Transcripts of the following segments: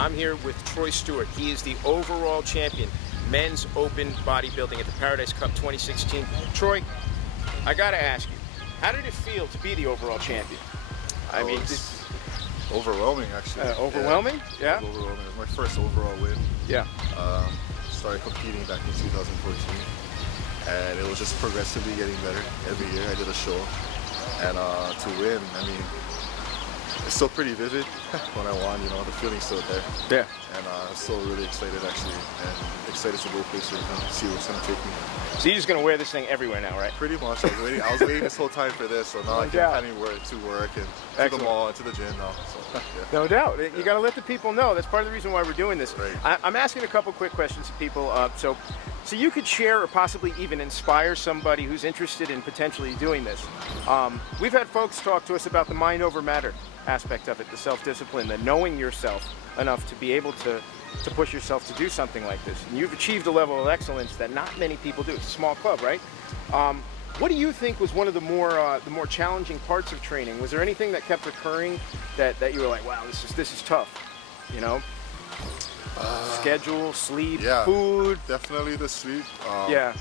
I'm here with Troy Steward. He is the overall champion, men's open bodybuilding at the Paradise Cup 2016. Troy, I gotta ask you, how did it feel to be the overall champion? I mean, it's overwhelming, actually. Overwhelming? Yeah. Overwhelming. It was my first overall win. Yeah. Started competing back in 2014, and it was just progressively getting better every year. I did a show, and to win, I mean, it's still pretty vivid when I won. You know, the feeling's still there. Yeah. And I'm still really excited, actually, and excited to go places and see what's gonna take me. So you're just gonna wear this thing everywhere now, right? Pretty much. I was waiting this whole time for this, so now I can kind of wear it to work and to the mall and to the gym now. So, yeah. No doubt. You got to let the people know. That's part of the reason why we're doing this. Right. I'm asking a couple quick questions to people. So you could share or possibly even inspire somebody who's interested in potentially doing this. We've had folks talk to us about the mind over matter aspect of it, the self-discipline, the knowing yourself enough to be able to push yourself to do something like this. And you've achieved a level of excellence that not many people do. It's a small club, right? What do you think was one of the more challenging parts of training? Was there anything that kept occurring that you were like, wow, this is tough, you know? Schedule, sleep, food. Definitely the sleep. Yeah.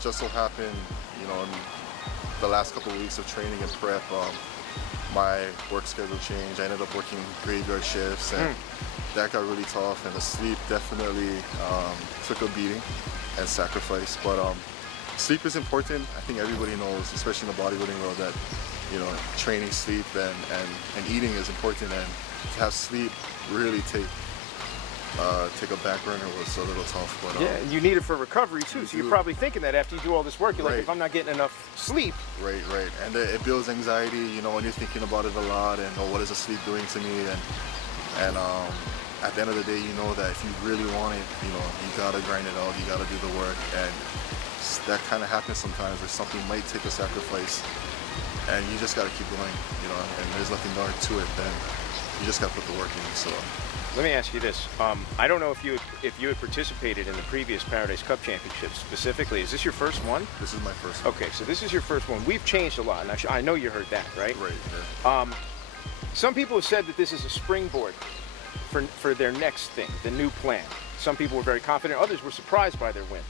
Just so happened, you know, in the last couple of weeks of training and prep, my work schedule changed. I ended up working graveyard shifts, and that got really tough. And the sleep definitely took a beating and sacrifice. But sleep is important. I think everybody knows, especially in the bodybuilding world, that, you know, training, sleep, and eating is important. And to have sleep really take a back burner was a little tough. But yeah, and you need it for recovery too. So you're probably thinking that after you do all this work, you're like, if I'm not getting enough sleep. Right. And it builds anxiety, you know, when you're thinking about it a lot, and what is the sleep doing to me? And at the end of the day, you know that if you really want it, you know, you gotta grind it out, you gotta do the work. And that kind of happens sometimes where something might take a sacrifice, and you just gotta keep going, you know, and there's nothing more to it than you just gotta put the work in. So let me ask you this. I don't know if you had participated in the previous Paradise Cup Championships specifically. Is this your first one? This is my first one. Okay, so this is your first one. We've changed a lot, and I know you heard that, right? Right, yeah. Some people have said that this is a springboard for their next thing, the new plan. Some people were very confident. Others were surprised by their win.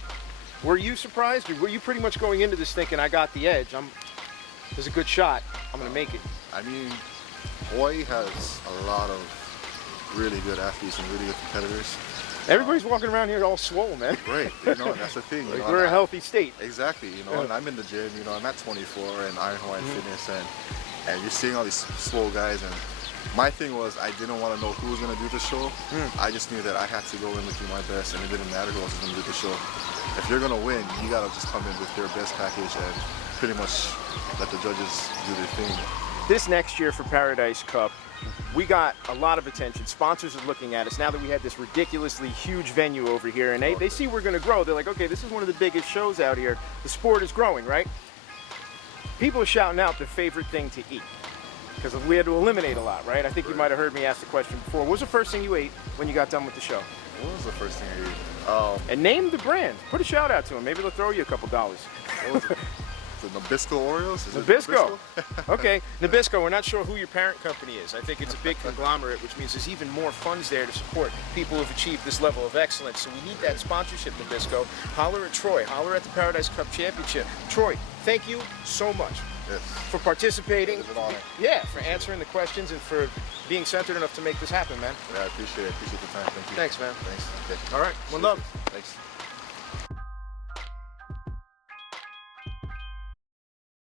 Were you surprised, or were you pretty much going into this thinking, I got the edge, there's a good shot, I'm going to make it? I mean, Hawaii has a lot of really good athletes and really good competitors. Everybody's walking around here all swole, man. Right, you know, that's the thing. You know, we're a healthy state. Exactly, you know, and I'm in the gym, you know, I'm at 24 and Iron Hawaiian Fitness, and you're seeing all these swole guys, and my thing was I didn't want to know who was going to do the show. I just knew that I had to go in looking my best, and it didn't matter who else was going to do the show. If you're going to win, you got to just come in with your best package and pretty much let the judges do their thing. This next year for Paradise Cup, we got a lot of attention. Sponsors are looking at us now that we had this ridiculously huge venue over here, and they see we're going to grow. They're like, okay, this is one of the biggest shows out here. The sport is growing, right? People are shouting out their favorite thing to eat because we had to eliminate a lot, right? I think you might have heard me ask the question before. What was the first thing you ate when you got done with the show? What was the first thing I ate? And name the brand. Put a shout out to them. Maybe they'll throw you a couple dollars. What was it? The Nabisco Oreos? Is Nabisco. Okay, Nabisco. We're not sure who your parent company is. I think it's a big conglomerate, which means there's even more funds there to support people who've achieved this level of excellence. So we need that sponsorship, Nabisco. Holler at Troy. Holler at the Paradise Cup Championship. Troy, thank you so much for participating. It was an honor. Yeah, for answering the questions and for being centered enough to make this happen, man. Yeah, I appreciate it. Appreciate the time. Thank you. Thanks, man. Thanks. Okay. All right. One love. Thanks.